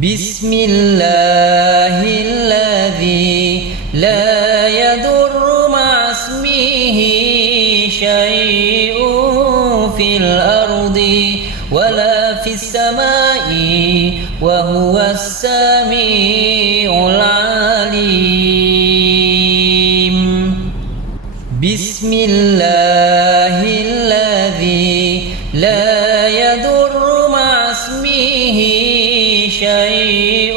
بسم الله الذي لا يضر مع اسمه شيء في الأرض ولا في السماء وهو السميع العليم. بسم الله الذي لا يضر مع اسمه شيء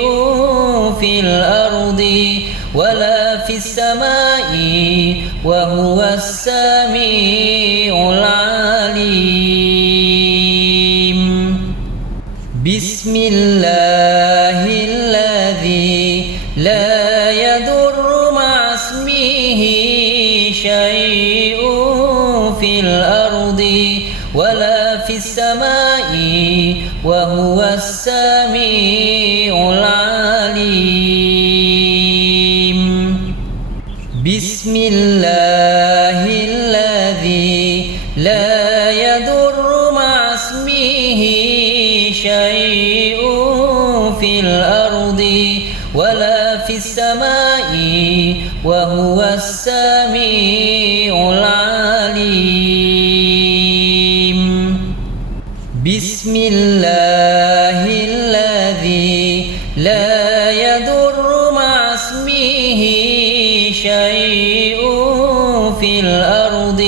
في الأرض ولا في السماء وهو السميع العليم. بسم الله الذي لا يضر مع اسمه شيء في الأرض ولا في السماء وهو السميع العليم. بسم الله الذي لا يضر مع اسمه شيء في الأرض ولا في السماء وهو السميع العليم. بسم الله الذي لا يضر مع اسمه شيء في الأرض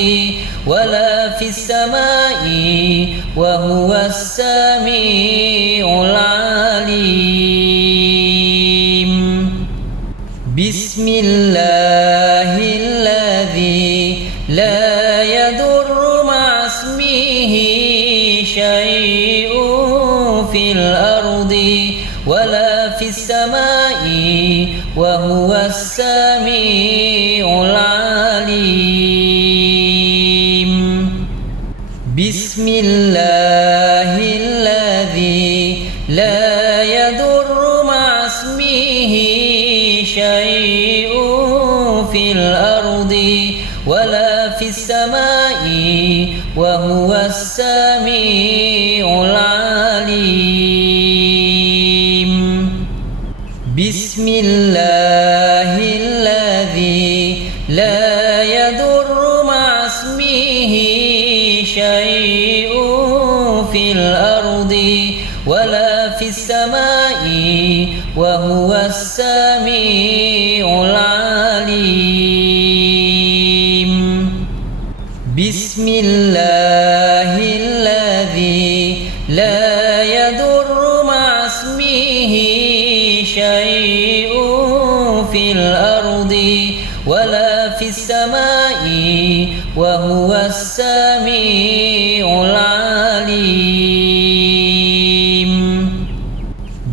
ولا في السماء وهو السميع العليم. بسم الله الذي لا يضر مع اسمه شيء في الأرض ولا في السماء وهو السميع العليم. بسم الله الذي لا يضر مع اسمه شيء في الأرض ولا في السماء وهو السميع العليم. بسم الله الذي لا يضر مع اسمه شيء في الأرض ولا في السماء وهو السميع العليم. بسم الله الذي لا يضر مع اسمه شيء في الأرض ولا في السماء وهو السميع العليم.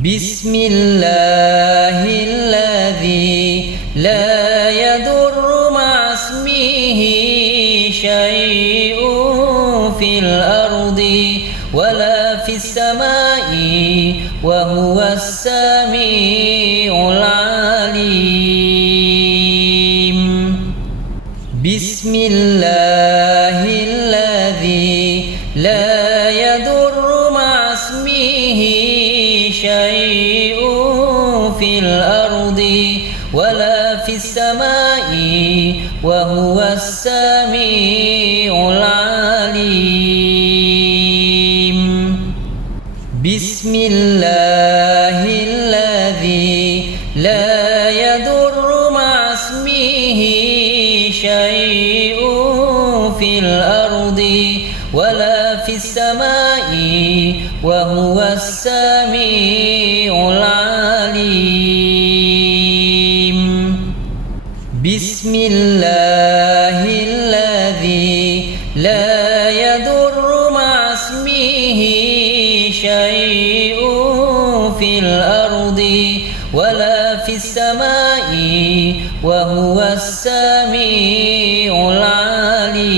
بسم الله الذي لا يضر مع اسمه شيء في الأرض ولا في السماء وهو السميع العليم. بسم الله الذي لا يضر مع اسمه شيء في الأرض ولا في السماء وهو السميع العليم. بسم الله الذي لا يضر مع اسمه شيء في الأرض ولا في السماء وهو السميع العليم. بسم الله الذي لا يضر مع اسمه شيء في الأرض ولا في السماء وهو السميع العليم.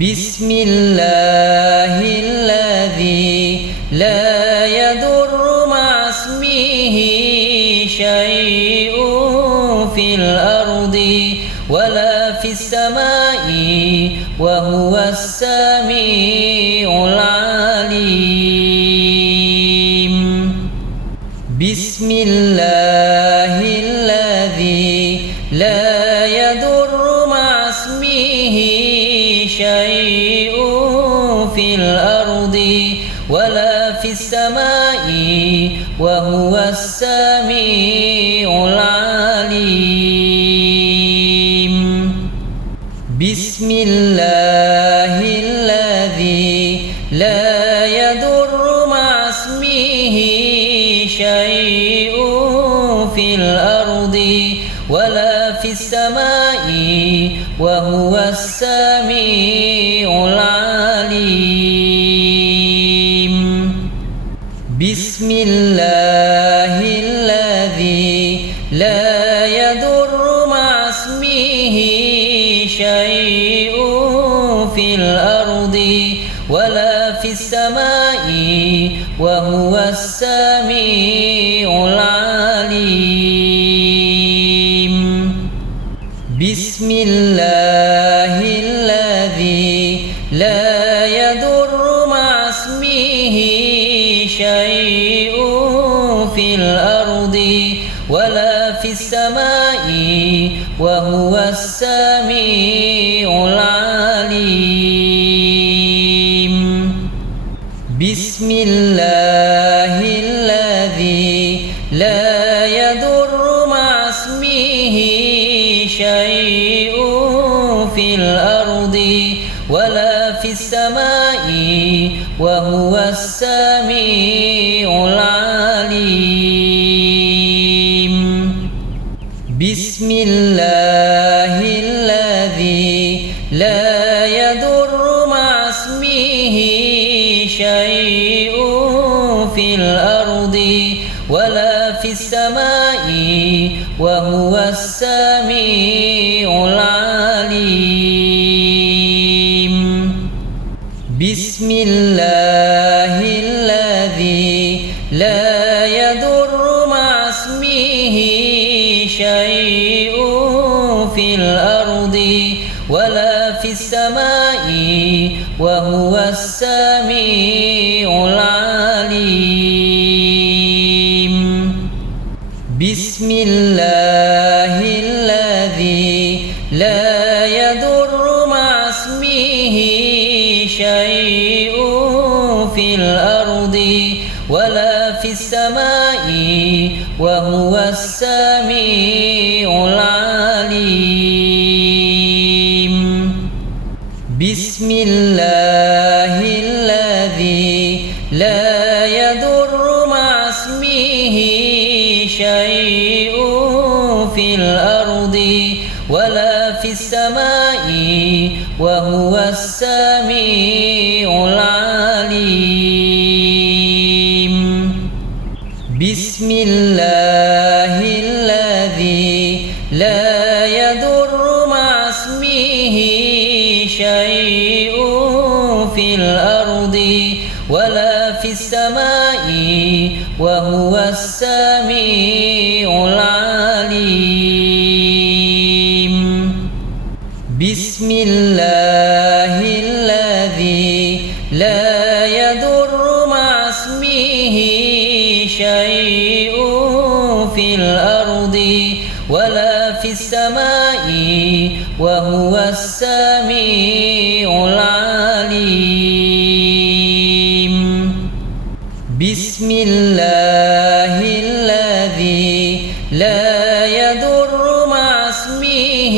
بسم الله الذي لا يضر مع اسمه شيء في الأرض ولا في السماء وهو السميع العليم. السماء وهو السميع العليم بسم الله الذي لا يضر مع اسمه شيء في الأرض ولا في السماء وهو السميع العليم بسم الله الذي لا يضر مع اسمه شيء في الأرض ولا في السماء وهو السميع العليم بسم الله الذي لا يضر مع اسمه شيء في الأرض ولا في السماء وهو السميع العليم بسم الله الذي لا يضر مع اسمه شيء في الأرض ولا في السماء وهو السميع العليم بسم الله الذي لا يضر مع اسمه شيء في الأرض ولا في السماء وهو السميع العليم بسم الله الذي لا يضر مع اسمه شيء في الأرض ولا في السماء وهو السميع العليم بسم الله الذي لا يضر مع اسمه شيء في الأرض ولا في السماء وهو السميع العليم بسم الله الذي لا يضر مع اسمه شيء في الأرض ولا في السماء وهو السميع العليم بسم الله الذي لا يضر مع اسمه شيء في الأرض ولا في السماء وهو السميع العليم بسم الله الذي لا يضر مع اسمه شيء في الأرض ولا في السماء وهو السميع العليم بسم الله الذي لا يضر مع اسمه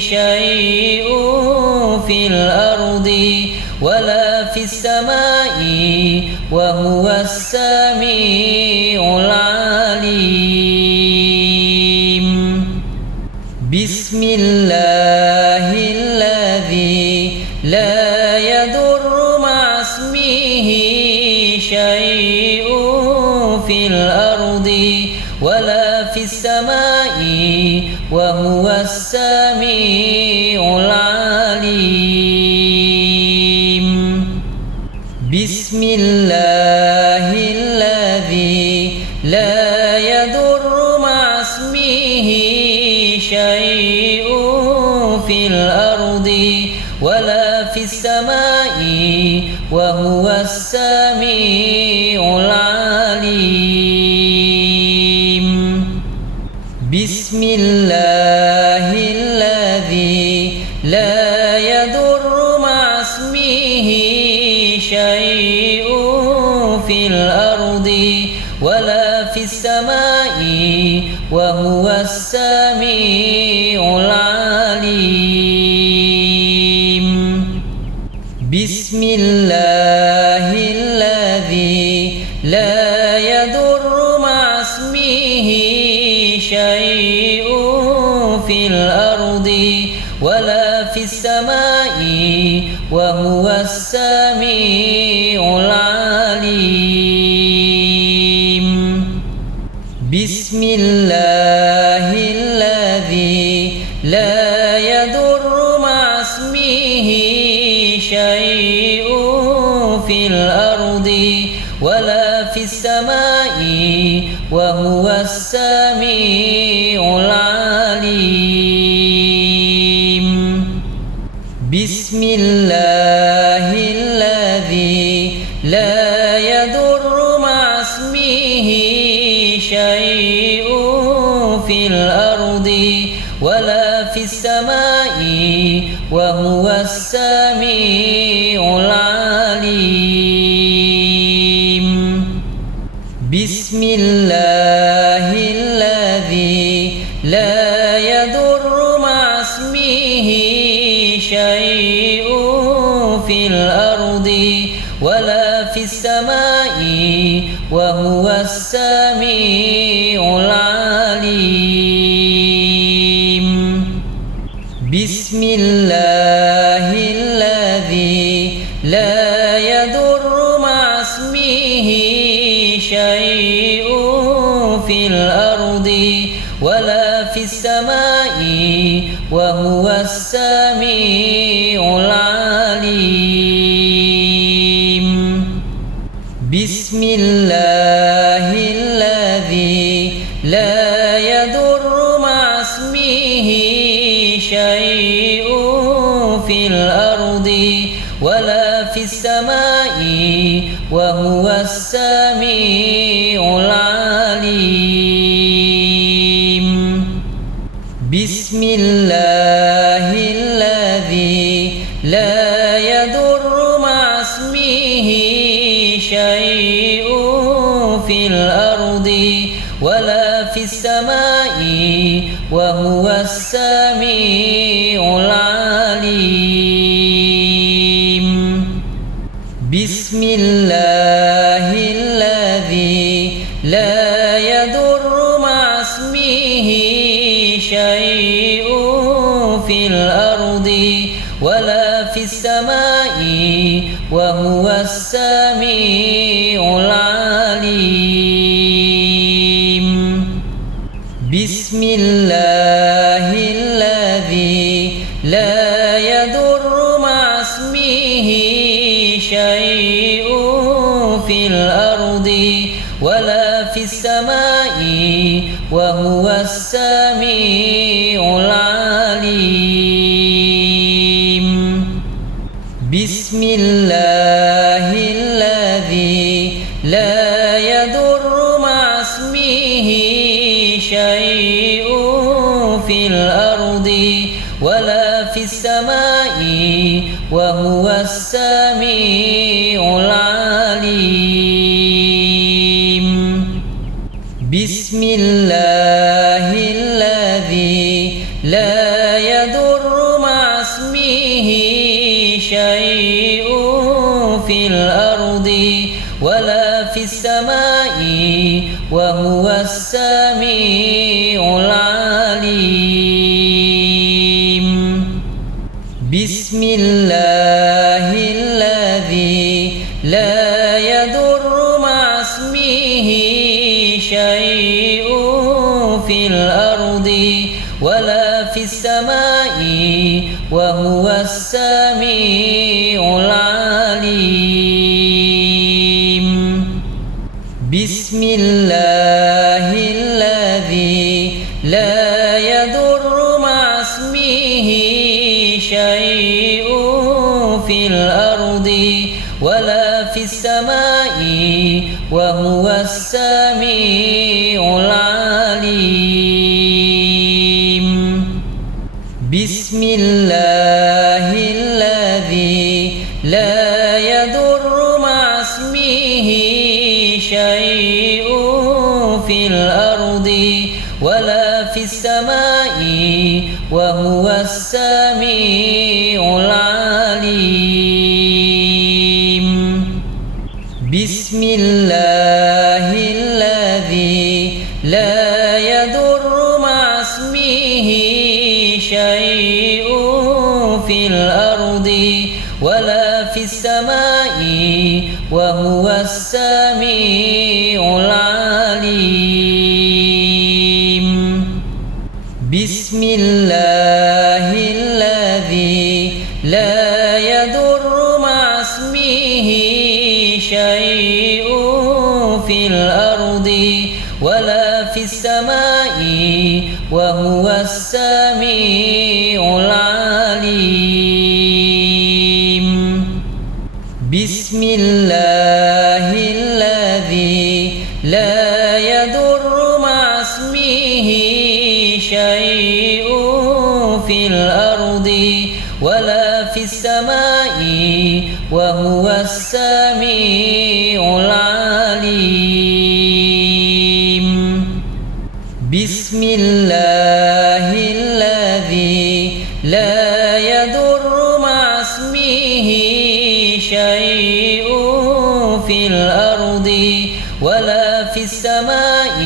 شيء في الأرض ولا في السماء وهو السميع العليم بسم الله الذي لا يضر مع اسمه شيء في الأرض ولا في السماء وهو السميع العليم بسم الله الذي لا يضر مع اسمه شيء في الأرض ولا في السماء وهو السميع العليم بسم الله الذي لا يضر مع اسمه شيء في بسم الله الذي لا يضر مع اسمه شيء في الأرض ولا في السماء وهو السميع العليم. بسم الله الذي لا يضر مع اسمه شيء في الأرض ولا في السماء وهو السميع العليم. بسم الله الذي لا يضر مع اسمه شيء في الأرض ولا في السماء وهو السميع العليم. بسم الله الذي لا يضر مع اسمه شيء في الأرض ولا في السماء وهو السميع العليم. بسم الله الذي لا يضر مع اسمه شيء في الأرض ولا في السماء وهو السميع العليم. بسم الله الذي لا يضر مع اسمه شيء في الأرض ولا في السماء وهو السميع العليم. بسم الله الذي لا يضر مع اسمه شيء في الأرض ولا في السماء وهو السميع العليم. بسم الله الذي لا يضر مع اسمه شيء في الأرض ولا في السماء وهو السميع العليم. بسم الله الذي لا يضر مع اسمه شيء في الأرض ولا في السماء وهو السميع العليم. بسم الله الذي لا يضر مع اسمه شيء في الأرض ولا في السماء وهو السميع العليم. بسم الله الذي لا يضر مع اسمه شيء في الأرض ولا في السماء وهو السميع العليم. بسم الله الذي لا يضر مع اسمه شيء في الأرض ولا في السماء وهو السميع العليم. بسم الله الذي لا يضر مع اسمه شيء في الأرض ولا في السماء وهو السميع العليم. بسم الله الذي لا يضر مع اسمه شيء في الأرض ولا في السماء وهو السميع العليم. الأرض ولا في السماء وهو السميع العليم. بسم الله الذي لا يضر مع اسمه شيء في الأرض ولا في السماء وهو السميع العليم. بسم الله الذي لا يضر مع اسمه شيء في الأرض ولا في السماء وهو السميع العليم. بسم الله الذي لا يضر مع اسمه شيء في الأرض ولا في السماء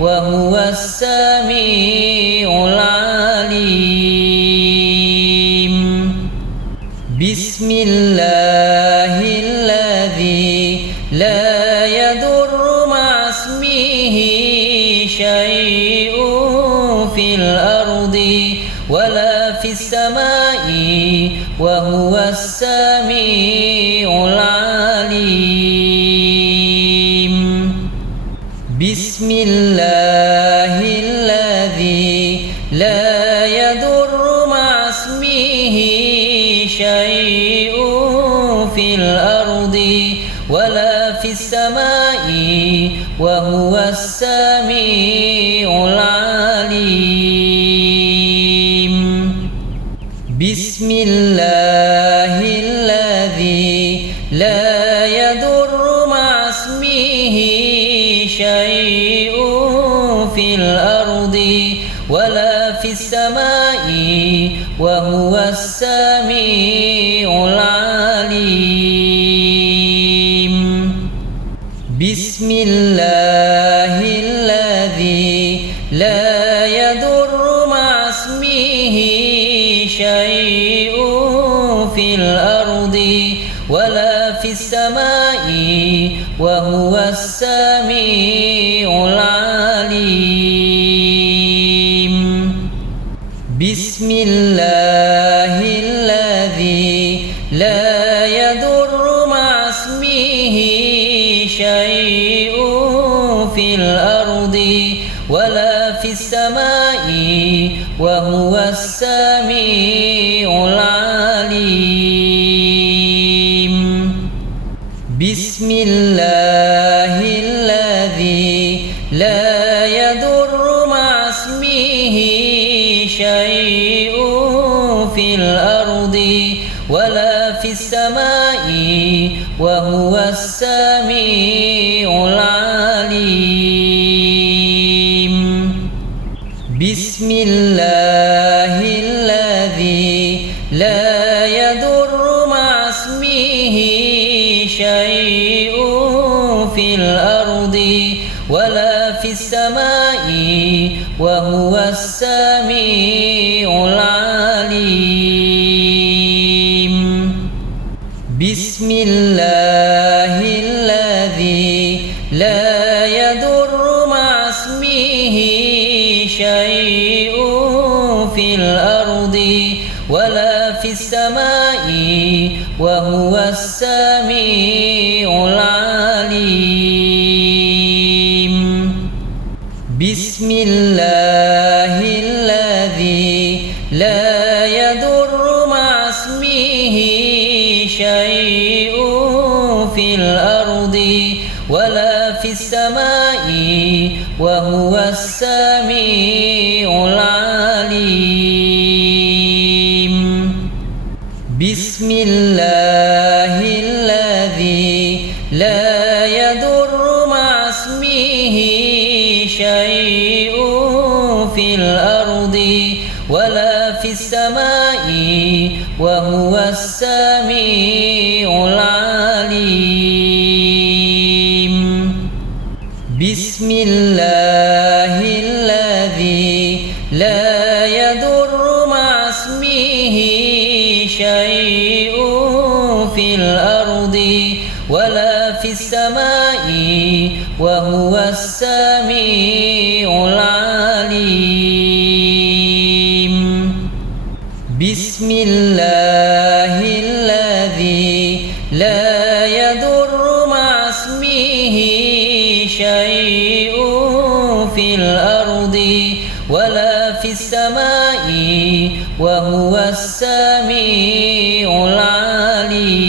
وهو السميع العليم. بسم الله الذي لا يضر مع اسمه شيء في الأرض ولا في السماء وهو السميع العليم. بسم الله الذي لا يضر مع اسمه شيء في الأرض ولا في السماء وهو السميع العليم. بسم الله الذي لا يضر مع اسمه شيء في الأرض ولا في السماء وهو السميع العليم. بسم الله الذي لا يضر مع اسمه شيء في الأرض ولا في السماء وهو السميع العليم. بسم الله الذي لا يضر مع اسمه شيء في الأرض ولا في السماء وهو السميع العليم. بسم الله الذي لا يضر مع اسمه شيء في الأرض ولا في السماء وهو السميع العليم. بسم الله الذي لا يضر مع اسمه شيء في الأرض ولا في السماء وهو السميع العليم. بسم الله الذي لا يضر مع اسمه شيء في الأرض ولا في السماء وهو السميع العليم. بسم الله الذي لا يضر مع اسمه شيء في الأرض ولا في السماء وهو السميع العليم. بسم الله الذي لا يضر مع اسمه شيء في الأرض ولا في السماء وهو السميع العليم. بسم الله الذي لا يضر مع اسمه شيء شيء في الأرض ولا في السماء وهو السميع العليم. بسم الله الذي لا يضر مع اسمه شيء في الأرض ولا في السماء وهو السميع العليم.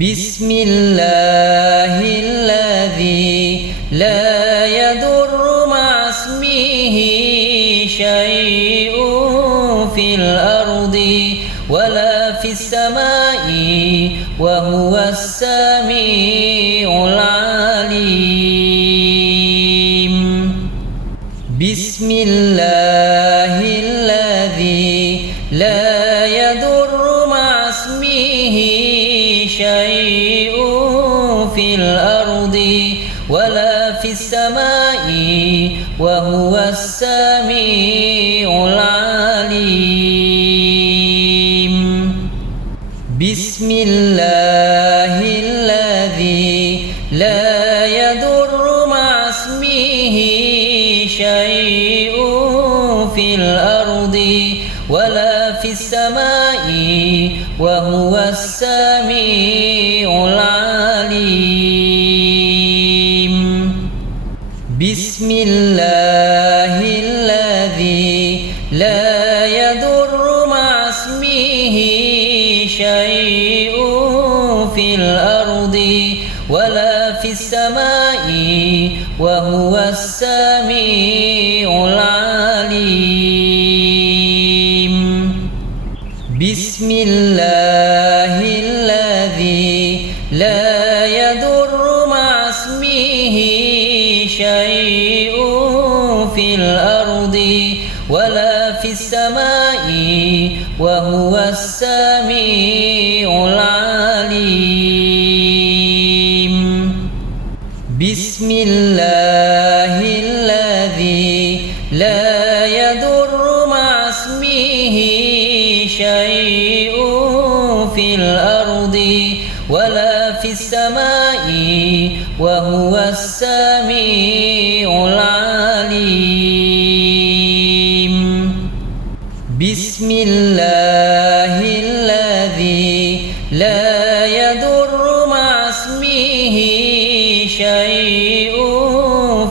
بسم الله الذي لا يضر مع اسمه شيء في الأرض ولا في السماء وهو السميع العليم. بسم الله الذي لا يضر مع اسمه شيء في الأرض ولا في السماء وهو السميع العليم. بسم الله الذي لا يضر مع اسمه شيء في الأرض ولا في السماء وهو السميع العليم. بسم الله الذي لا يضر مع اسمه شيء في الأرض ولا في السماء وهو السميع العليم. بسم الله الذي لا يضر مع اسمه شيء في الأرض ولا في السماء وهو السميع العليم. بسم الله الذي لا يضر مع اسمه شيء في الأرض ولا في السماء وهو السميع العليم. بسم الله الذي لا يضر مع اسمه شيء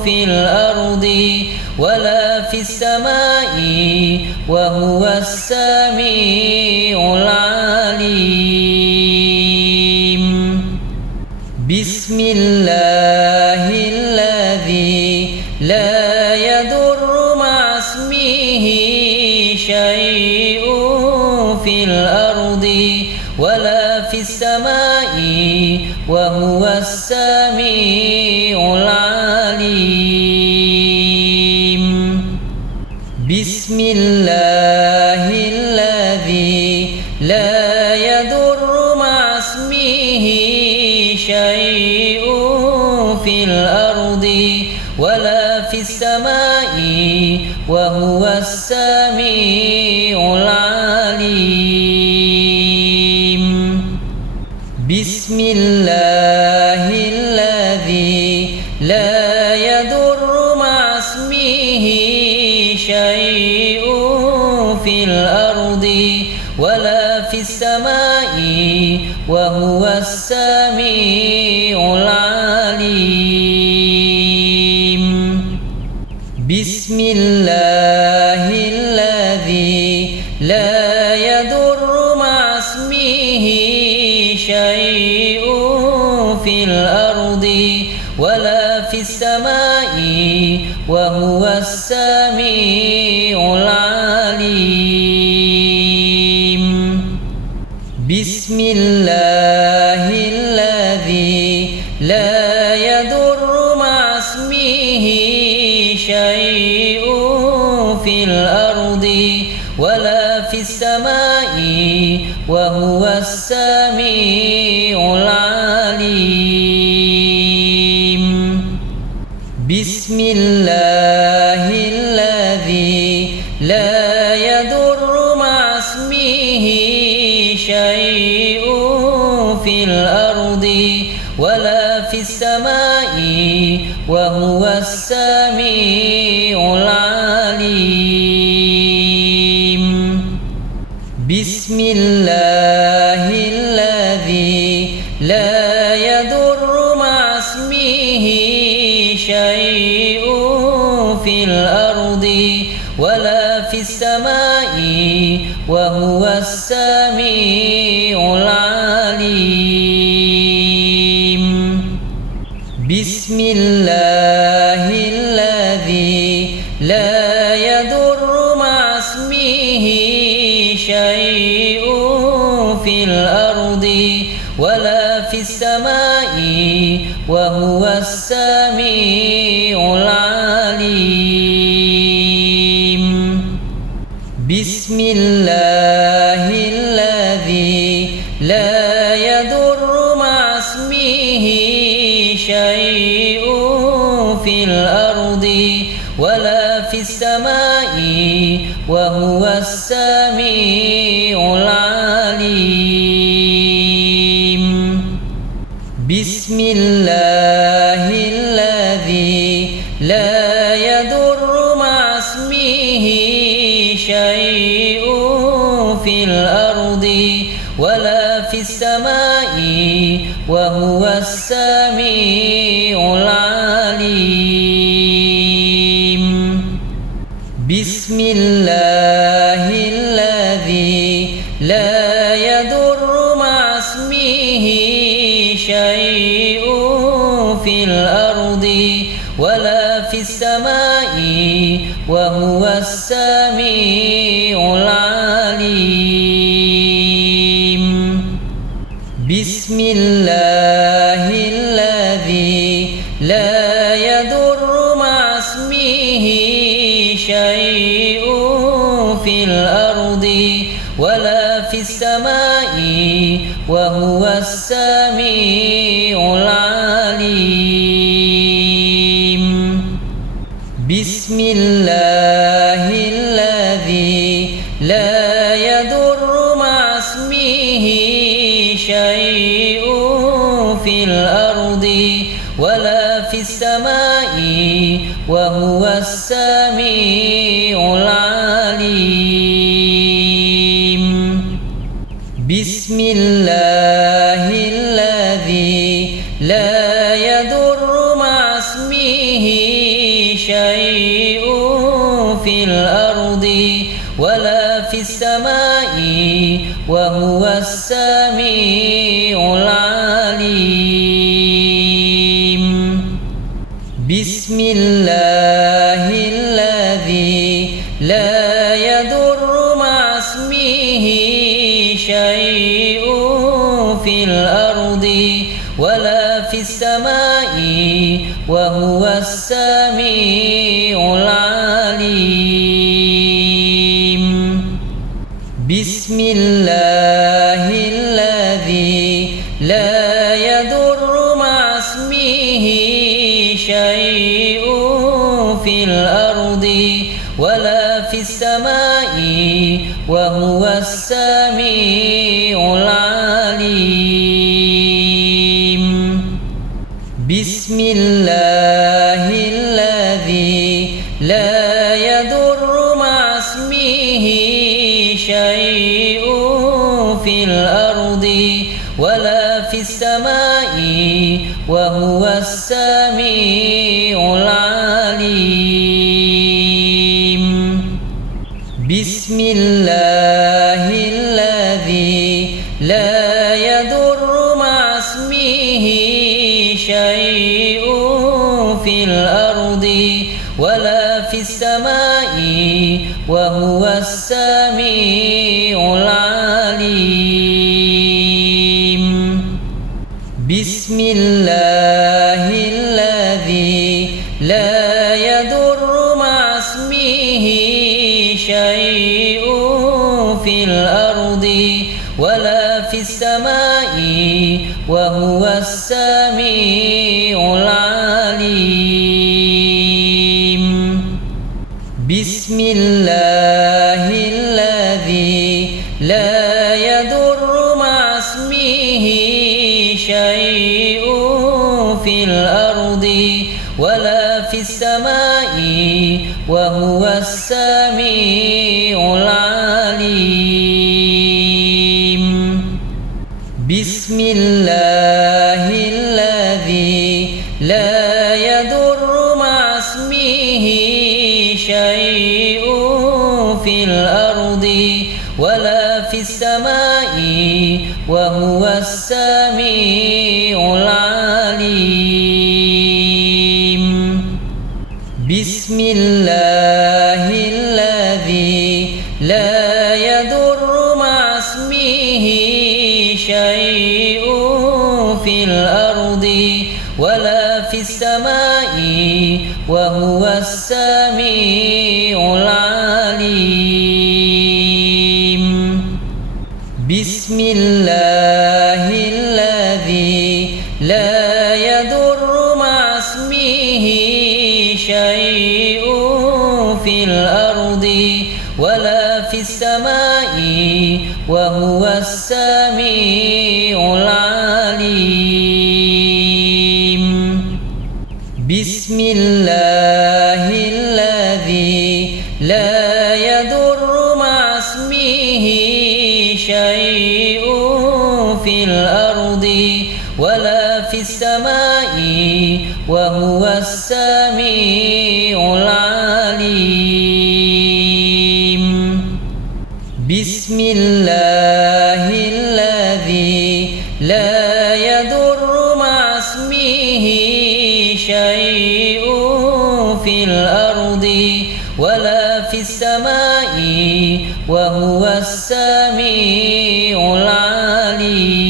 في الأرض ولا في السماء وهو السميع العليم. بسم الله الذي لا يضر مع اسمه شيء في الأرض ولا في السماء وهو السميع العليم. بسم الله الذي لا يضر مع اسمه شيء في الأرض ولا في السماء وهو السميع العليم. بسم الله الذي لا يضر مع اسمه شيء في الأرض ولا في السماء وهو السميع العليم. بسم الله الذي لا يضر مع اسمه شيء في الأرض ولا في السماء وهو السميع العليم. بسم الله الذي لا يضر مع اسمه شيء في الأرض ولا في السماء وهو السميع العليم. بسم الله الذي لا يضر مع اسمه شيء في الأرض ولا في السماء وهو السميع العليم. بسم الله الذي لا يضر مع اسمه شيء في الأرض ولا في السماء وهو السميع العليم. بسم الله الذي لا يضر مع اسمه شيء في الأرض ولا في السماء وهو السميع العليم. بسم الله الذي لا يضر مع اسمه شيء في الأرض ولا في السماء وهو السميع العليم. بسم الله الذي لا يضر مع اسمه شيء في الأرض ولا في السماء وهو السميع العليم. بسم الله الذي لا يضر مع اسمه شيء في الأرض ولا في السماء وهو السميع العليم. بسم الله الذي لا يضر مع اسمه شيء في الأرض ولا في السماء وهو السميع العليم. بسم الله الذي لا يضر مع اسمه شيء في الأرض ولا في السماء وهو السميع العليم. بسم الله الذي لا يضر مع اسمه شيء في الأرض ولا في السماء وهو السميع العليم. بسم الله الذي لا يضر مع اسمه شيء في الأرض ولا في السماء وهو السميع العليم. بسم الله الذي لا يضر مع اسمه شيء في الأرض ولا في السماء وهو السميع العليم. بسم الله الذي لا يضر مع اسمه شيء في الأرض ولا في السماء وهو السميع العليم. بسم الله الذي لا يضر مع اسمه شيء في الأرض ولا في السماء وهو السميع العليم. بسم الله الذي لا يضر مع اسمه شيء في الأرض ولا في السماء وهو السميع العليم. بسم الله الذي لا يضر مع اسمه شيء في الأرض ولا في السماء وهو السميع العليم. بسم الله الذي لا يضر مع اسمه شيء في الأرض ولا في السماء وهو السميع العليم. بسم الله الذي لا يضر مع اسمه شيء في الأرض ولا في السماء وهو السميع العليم. بسم الله الذي لا يضر مع اسمه شيء في الأرض ولا في السماء وهو السميع العليم. بسم الله الذي لا يضر مع اسمه شيء في الأرض ولا في السماء وهو السميع العليم. بسم الله الذي لا يضر مع اسمه شيء في الأرض ولا في السماء وهو السميع العليم.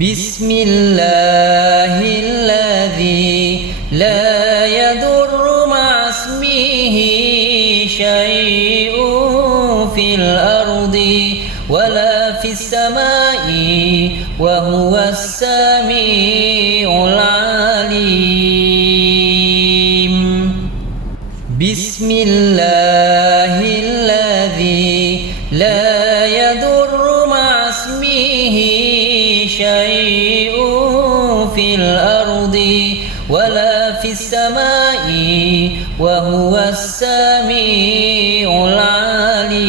بسم الله الذي لا يضر مع اسمه شيء في الأرض ولا في السماء وهو السميع العليم. بسم الله الذي لا يضر مع اسمه شيء في الأرض ولا في السماء وهو السميع العليم.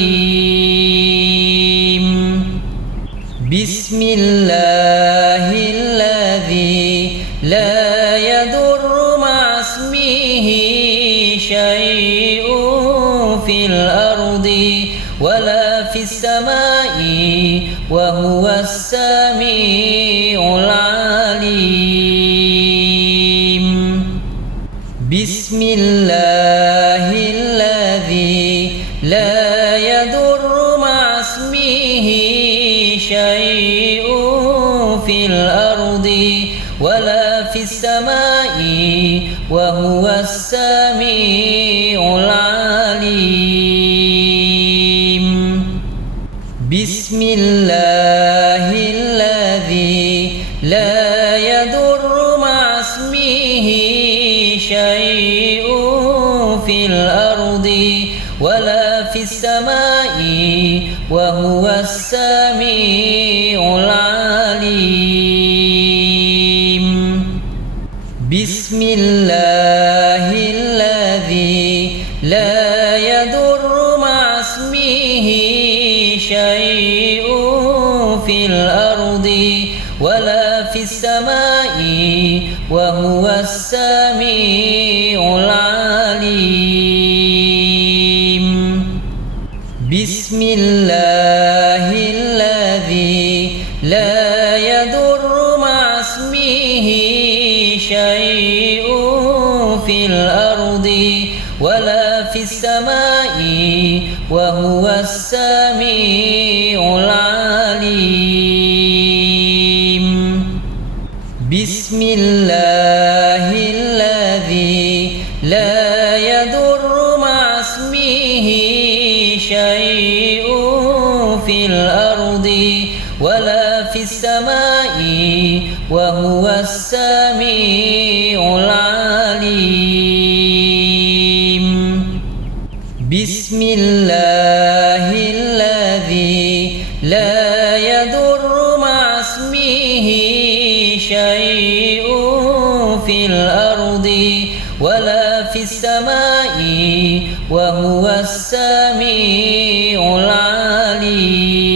بسم الله الذي لا يضر مع اسمه شيء في الأرض ولا في السماء وهو السميع العليم. بسم الله الذي لا يضر مع اسمه شيء في الأرض ولا في السماء وهو السميع العليم. بسم الله الذي لا يضر مع اسمه شيء في الأرض ولا في السماء وهو السميع العليم. بسم الله الذي لا يضر مع اسمه شيء في الأرض ولا في السماء وهو السميع العليم. بسم الله الذي لا يضر مع اسمه شيء في الأرض ولا في السماء وهو السميع العليم. بسم الله الذي لا يضر مع اسمه شيء في الأرض ولا في السماء وهو السميع العليم. بسم الله الله الذي لا يضر مع اسمه شيء في الأرض ولا في السماء وهو السميع العليم.